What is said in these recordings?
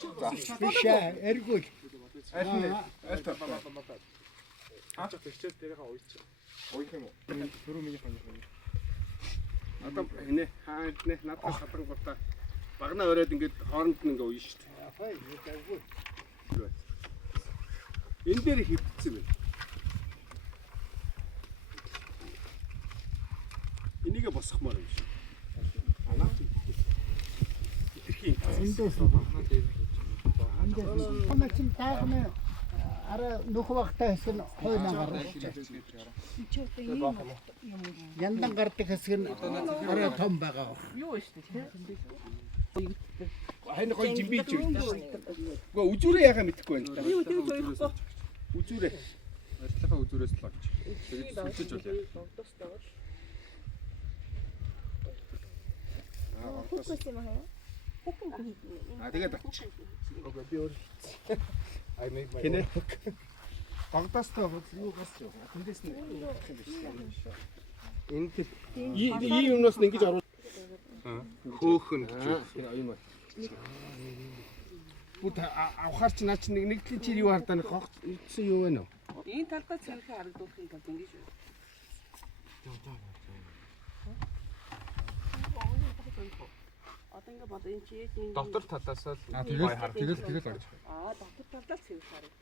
Биш эргүүл. Аль тав. Тэгчээс дээрээ уйч. Уйх юм уу? Дөрөв миний хоног. Одоо энэ хаа нэ надад хатан гутаа багнаа өрөөд ингээд хооронд нь ингээ уйж штэ. Энэ дээр хөвдсөн байна. Энийгээ босгохмоор юм шиг. Анаа чи. Тэрхийн. Эндээс багнаа дээр. Эндээс чинь таагна ара нөх багтаа хэсэг нь хойно гарна. Яндан гардаг хэсэг нь арай том байгаа. Юу шүү дээ. Хань гоё жимби чи. Гөө үзүүрээ яхаа мэдэхгүй байна. Юу тийм ойлгохгүй. Үзүүрээ. Арилгахаа үзүүрээс л авч. Тэгээд сүлжиж болоо. Тэгээд авч. Окей би өөр. I make my. Кэнэ. Гогдоостой юу гас юу. Тэндээс нь энэ тэр ийм юмнаас нь ингэж оруулах. Хөөхөн гэж. Энэ юм. Бүт авахар чи наа чи нэг тлэн чи юу хардаа гогц ирсэн юу вэ нөө? Энэ талдаа цэвэрхэн харагдуулахын тулд ингэж шүү. Одоо ингэ бод энэ чи энэ Доктор талаас л тэгэл гарч. доктор талдаа цэвэр хараг.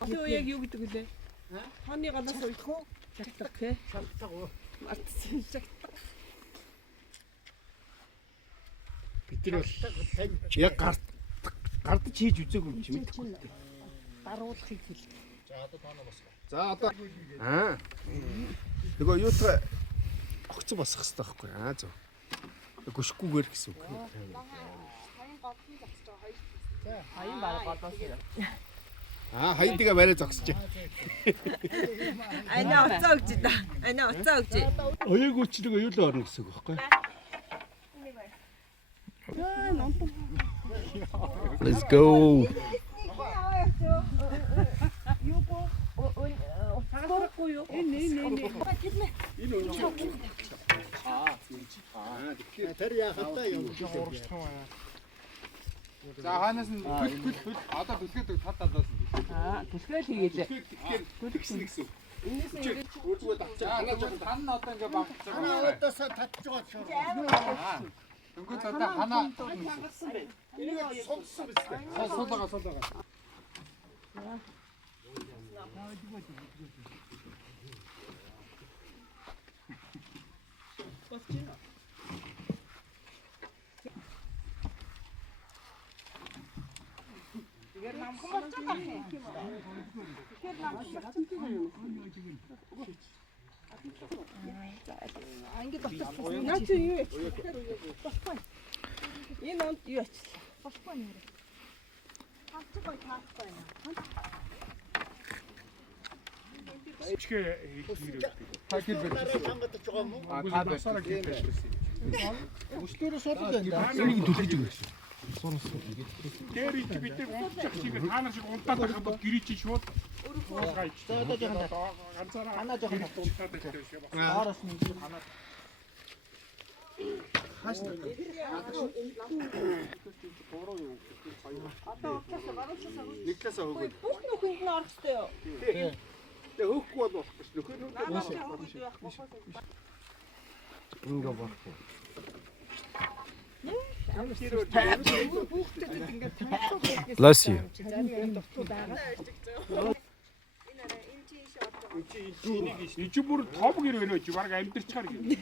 Одоо яг юу гэдэг вүлээ? Хооны ганаас уйлах уу? Шалтгаан тий. Шалтгаан. Мартсан шалтгаан. Бид нар яг гардаж хийж үзээгүй юм чи мэдэхгүй. Даруулахыг хэл. За одоо нөгөө юутаа огцон босох хэрэгтэй байхгүй аа зөв. Гүшгүүгээр гэсэн үг. Хаян бараг бодоосоо. Хаян тэгээ барай зогсож. Ана уцаа өгч да. Ана уцаа өгч. Оёг үчиг юу л орно гэсэн үг байхгүй. Let's go. Тэр яхаа юм. За хаанаас нь хөл одоо түлхээд татаад байсан. Түлхэл хийгээл. Тэгсэн гэсэн. Энэс нь Өөртөө татчих. Анаа жоо хан одоо ингээ багтаж байгаа. Одоос татж байгаа шүү. Дөнгөж одоо ханаа Энийг сонссон биз дээ. суулгаа. тэгээд намхан болчиход байна юм. Тэгэхээр намхан болчихсон юм. Анги дотор наа чи юу яах вэ? Болохгүй. Энэ онд юу ачлаа? Болохгүй нэр. Хавцгаа таахгүй байна. Ичгээ хийх. Тагил бэр. Хангадаж байгаа юм уу? Та басараа хийх. Өчлөөрөө суудаад байна. Энийг түлхэж өгөх шүү. Дээр ич бид нэг унтчих шиг хаанаа шиг унтаад байгаа бол гэрий чи шууд өөрөө гайч. За одоо жоохон ганцаараа ханаа жоохон унтаад байдаг шиг байна. аараас нь ханаа. Одоо уцаасаа баруучсаа Нэг талаасаа хөөгөө. бүх нөхөнд нь орох ёстой юу? Тэгээ хөөхгүй бол болохгүй шүү. Нөхөр Намаа хөөд байх болохгүй. ингээ болохгүй. Bless you. Чи бүр том гэр байна уу чи баг амьдэрчгаар гэр.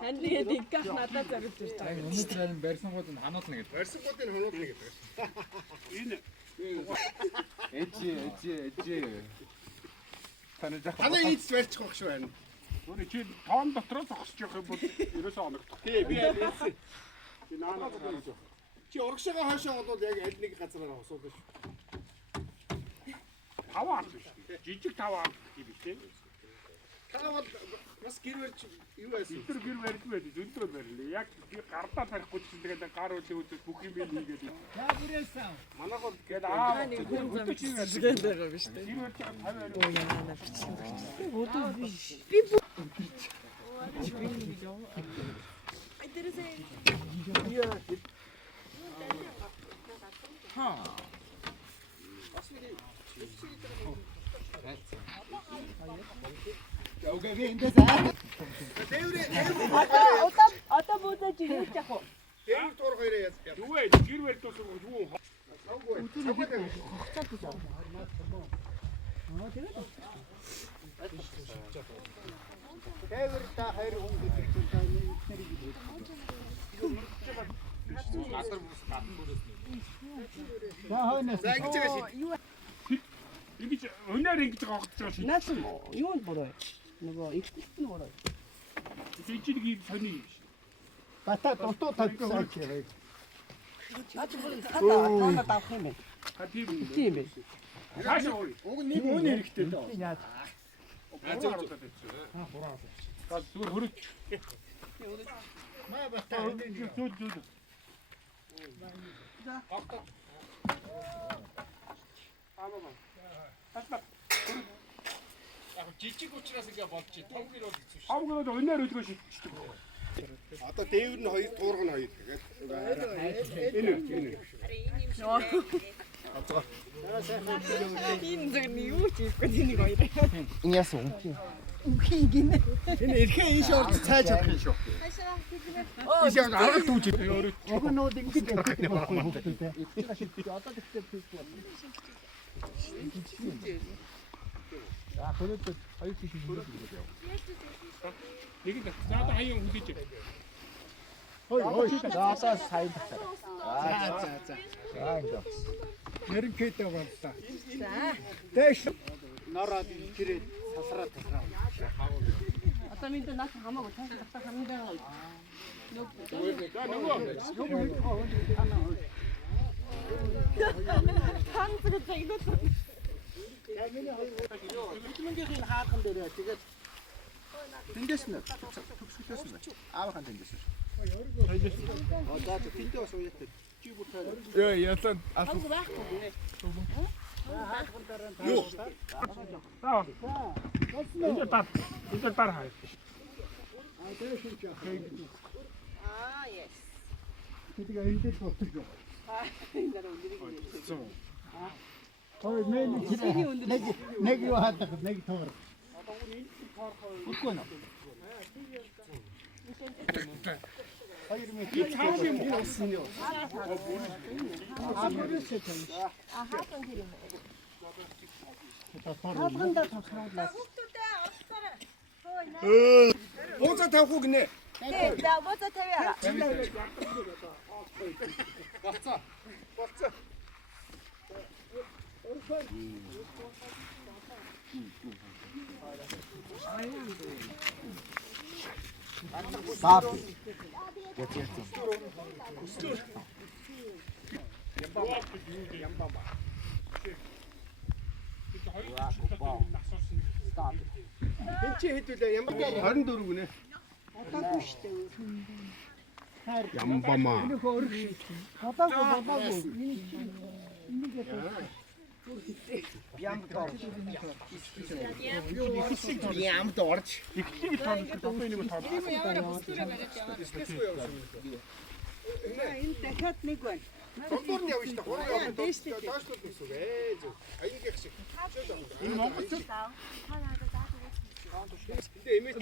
Анд тэгээд иггах надад зориулж ирж байгаа. Өнөөдөр харин барьсангууд нь хануулна гэдэг. Барьсангуудын хоноодлоо гэдэг. Энэ Ээжээ. Таны жах. Танаа ийц барьчих واخ шүү харин. өөрөө чи тоон дотроо зогсож явах юм бол ерөөсөө оногдох. Тий би ялсэн. Би наанаа зогсож. Чи урагшаага хаашаа бол яг аль нэг газараар хосуулж шүү. Таваа биш. Жижиг таваа gibi тийм. Таавал бас гэр барьж юу байсан? Өдөр гэр барьж байдаг. Өдөр барьлаа. Яг би гардаа тарихгүй чинь тэгээд гар үлээ үзэл бүх юм би хийгээд. За бүрээсэн. Манайх бол Тэгээд Нэг хүн зам чигээр байгаа биш үү? гэр барьж байгаа 50 Оо яана бичсэн. Өдөр биш. Одоо бодож юу ч яах вэ? Дээр туурах хоёроо яз. Юу вэ? Гэр барь дуусах юу? Тээвэр та хоёр хүн гэдэг чинь та эднэрийг За хойноос. За ингэж байгаа шít. Ингэж өнөр ингэж гогдож байгаа шít. Наас юунд буруу? Нөгөө ихтэйт нь буруу. Жижиг сони юм шít. Бата дутуу тавьсан чи. Таа давах юм бэ? Та тийм Тийм бэ. Хаашаа уу? Уг нэг өн хэрэгтэй дөө. Яаж. Та зүгээр хөрөж. Маа бата. Зүг. Яг жижиг учраас ингээ болчих. Том гэр бол хэцүү шүү. Хамгууд өнөр өдгөө шийдчихдэг. Одоо дээвэр нь хоёр, туурга нь хоёр тэгээд. Энэ. Энэ зөв нь юу ч хийхгүй тэнийг хоёр. Энэ яасан юм? Үхий гинэ. Энэ эрхээ ийш орж цааж авах юм шүү. Ийшээ аргад түүж өөрөө. Огнод ингэж байхгүй. Одоо тэгтээ хоёр тийш хилээд байгаа. Нэг нь заада хаян хүлээж. Ой. За сайн байна. За. Нэрнкэтэй боллоо. За. Дэш нороод ирээд сасраа. Одоо минь наас хамаагүй цааш тахтаа хамгийн байгаа. Хан зэрэг зэгнүүд. Хөдөлмөрийн хаахан дээр тэгээд тэндээс нь төгсгөлөөс нь аавхан тэндээс. Одоо тэндээ бас уяатай. Чи бүтээ. Ялан Хамаг байхгүй гинэ. Юу? Энэ тар хай. Аа, yes. Тэгээд эндээс болчих юм. Энэ дараа өндрийг. Ой нэг юу хаадаг нэг тоор. Үгүй нэ. Хоёр метр цааш юм болсон юу? Ахаатан хэрэг. Хаалгандаа тохируулаад. Бууцаа тавих уу гинэ? За бууцаа тавиа. Болцоо. Баап. Энд чи хэдүүлээ ямар 24 гинэ. Одоогүй шүү дээ. Ямбамаа. Бабаагүй. Ямд орж. Ихлийг тоон одоо энийг тоон. Энэ дахиад нэг байна. Дондор нь явна шүү дээ. Хуруу явна. Дээш дээ. Доошлууд гэсэн үг ээ. Зөв. Аяг их шиг. Энэ монголчууд Эндээ эмээс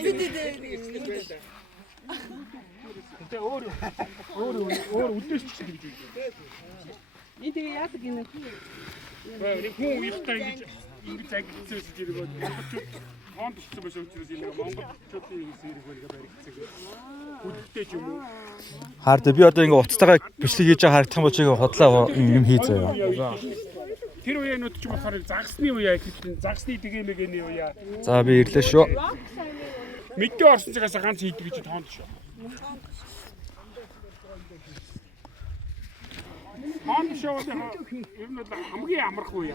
тэгээ өөр үдээсч гэж үү. Энэ тэгээ яадаг юм бэ? Нэг хүн ихтэй ингэж агилцээс иргүүд монголчууд хонд туссан байсан учраас энэ монголчуудын зэрэг барига баригдсан. Үдтэй ч юм уу. Хард би одоо ингээ уцтайгаа бичлэг хийж байгаа харагдах юм бол чигээ хотлоо юм хий заяа. Тэр үеийнүүд ч болохоор загсны үе гэхэлэн загсны дэгээмэгэний үе. За би ирлээ шүү. Мэдээ орсон цагаас ганц хийдэг гэж тоонд шүү. Хаан шоуд юм бол хамгийн амарх үе.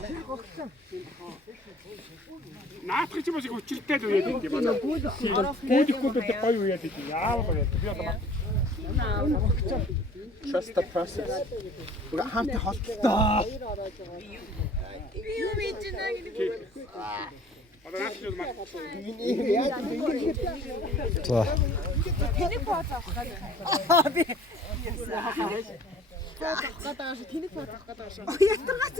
Наадах ч бас их учиртай л үе гэдэг юм байна. Гүйдэхгүй бол гоё үе гэдэг. Яавал гоё. Би одоо Trust the process. Уга хамт холтоо. Юу мэдэж байна гэдэг. одоо наадах юм байна. За. Тэнийг бооцоох. гадаа тэнэг бодох гадаа шээ. Ятаргаач.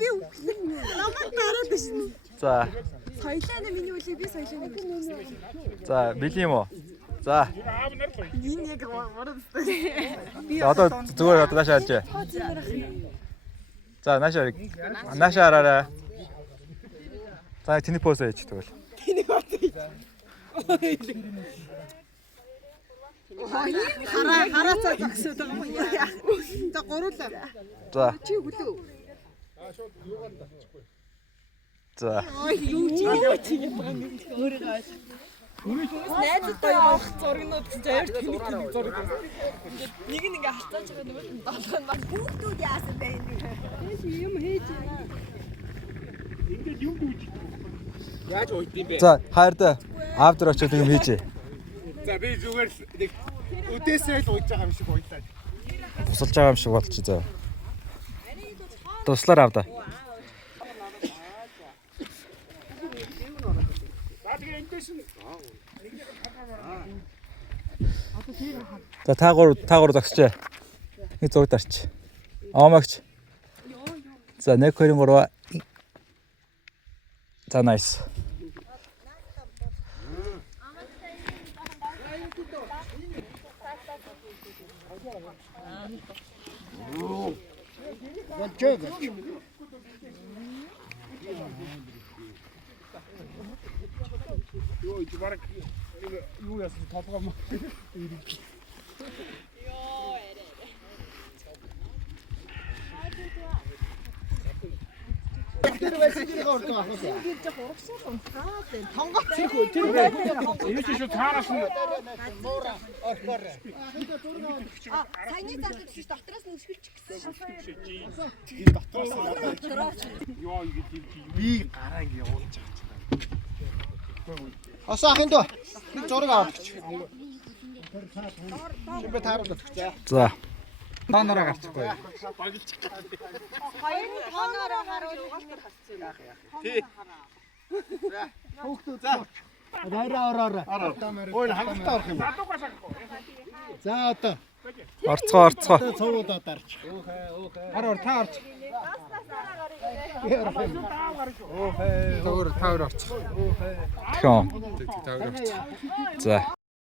Би үхлээ. Намайг гараад шин. За. Соёлоо миний үлийг би соёлоо нэг. За, били юм уу? За. Аав нар гоё. Энэ яг ороод би Одоо зүгээр одоо наашаа алж. За, наашаа. Наашаа хараарай. За, тэнэг пост хийж тэгвэл. Хараацаа зогсоод байгаа юм яа. За гуруулаа. За. Чи хүлээ. За. Юу чи өөрийгөө найзтай авах зургнууд заяр тэнэг зураг. Нэг нь ингээ халтааж байгаа нөгөө нь долоо маань хүүхдүүд яасан бэ энэ. Юм хийж байна. Ингээд юм дүүж. Яаж ууйдсан бэ? За, хайртай. Аавдар очоод юм хийжээ. За би зүгээр л нэг өдөөсөө л ууж байгаа юм шиг ууйлаа. Тусалж байгаа юм шиг болчих заа. Туслаар авда. За таагуур зогсчээ. Нэг зураг дарч. Аамагч. За 1 2 3. За nice. Юу чи бараг юу яасан толгоо мөн. Тэр байсан чинь орж байгаа хөөс. Энэ чи шүү цаараас нь Саяны залууд чи дотроос нь өсгөлчих гэсэн. ёо ингэж Би гараа ингэ явуулж байгаа чинь. Хосоо ахын дөө. Нэг зураг аваад өгч. Чимбэ таараад өгч. За. Тоонороо гарчихгүй. Хоёр тоонороо харуул угаалтар хасчихсан. Тий. Хүүхдүүд за. Ороо. Ой хангалттай орох юм. За одоо. Орцгоо. Цовуудаа дарч. Хараа та орч. Төгөр тавар орчих. Тэхөө. Тавар орчих. За.